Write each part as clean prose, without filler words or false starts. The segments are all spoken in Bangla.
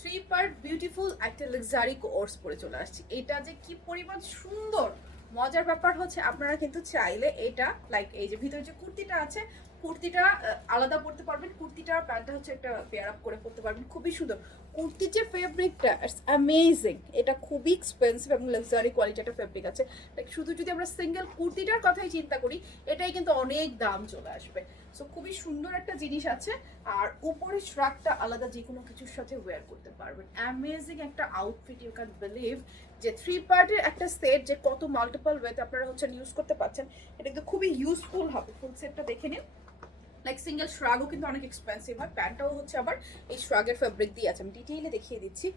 3 পার্ট বিউটিফুল একটা লাক্সারি কোর্স পরে চলে আসছি। এটা যে কি পরিমাণ সুন্দর, মজার ব্যাপার হচ্ছে আপনারা কিন্তু চাইলে এটা লাইক এই যে ভিতরে যে কুর্তিটা আছে, কুর্তিটা আলাদা পরতে পারবেন, কুর্তিটা প্যান্টটা হচ্ছে একটা পেয়ার আপ করে পরতে পারবেন। খুবই সুন্দর কুর্তির যে ফেব্রিকটা, ইটস অ্যামেজিং। এটা খুবই এক্সপেন্সিভ এবং লাক্সারি কোয়ালিটি একটা ফেব্রিক আছে। লাইক শুধু যদি আমরা সিঙ্গেল কুর্তিটার কথাই চিন্তা করি, এটাই কিন্তু অনেক দাম চলে আসবে। সো খুবই সুন্দর একটা জিনিস আছে। আর উপরে শ্রাগটা আলাদা যে কোনো কিছুর সাথে ওয়্যার করতে পারবেন। অ্যামেজিং একটা আউটফিট, ইউ ক্যান বিলিভ যে 3 পার্টের একটা সেট যে কত মাল্টিপল ওয়েতে আপনারা হচ্ছে ইউজ করতে পারছেন। এটা কিন্তু খুবই ইউজফুল হবে। ফুল সেটটা দেখে নিন। লাইক সিঙ্গেল শ্রাগও কিন্তু অনেক এক্সপেন্সিভ হয়, প্যান্টটাও হচ্ছে আবার এই শ্রাগের ফেব্রিক দিয়ে আছে। আমি ডিটেইলে দেখিয়ে দিচ্ছি।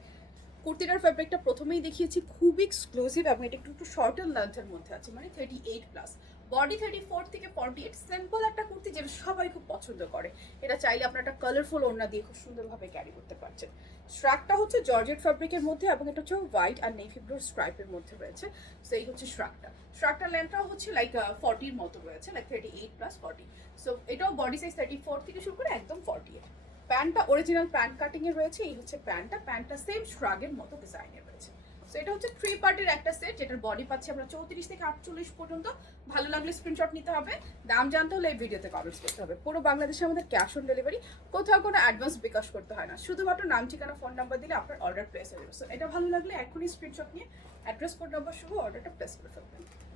কুর্তিটার ফেব্রিকটা প্রথমেই দেখিয়েছি, খুবই এক্সক্লুসিভ এবং এটা একটু একটু শর্টার লেন্থের মধ্যে আছে, মানে 38+। বডি 34 থেকে 48। সিম্পল একটা কুর্তি যেটা সবাই খুব পছন্দ করে। এটা চাইলে আপনার একটা কালারফুল ওড়না দিয়ে খুব সুন্দরভাবে ক্যারি করতে পারছেন। শ্রাগটা হচ্ছে জর্জেট ফেব্রিকের মধ্যে এবং এটা হচ্ছে হোয়াইট আর নেভি ব্লু স্ট্রাইপের মধ্যে রয়েছে। সো এই হচ্ছে শ্রাগটা। শ্রাগটার লেন্থটাও হচ্ছে লাইক 40-র মতো রয়েছে, লাইক 38+40। সো এটাও বডি সাইজ 34 থেকে শুরু করে একদম 48। প্যান্টটা অরিজিনাল প্যান্ট কাটিং এ রয়েছে। এই হচ্ছে প্যান্টটা সেম শ্রাগের মতো ডিজাইনের রয়েছে। সো এটা হচ্ছে 3 পার্টের একটা সেট, যেটার বডি পাচ্ছি আমরা 34 থেকে 48 পর্যন্ত। ভালো লাগলে স্ক্রিনশট নিতে হবে। দাম জানতে হলে এই ভিডিওতে কমেন্টস করতে হবে। পুরো বাংলাদেশে আমাদের ক্যাশ অন ডেলিভারি, কোথাও কোনো অ্যাডভান্স বিকাশ করতে হয় না। শুধুমাত্র নাম, ঠিকানা, ফোন নাম্বার দিলে আপনার অর্ডার প্লেস হয়ে যাবে। সো এটা ভালো লাগলে এখনই স্ক্রিনশট নিয়ে অ্যাড্রেস, ফোন নাম্বার সহ অর্ডারটা প্লেস করে ফেলবেন।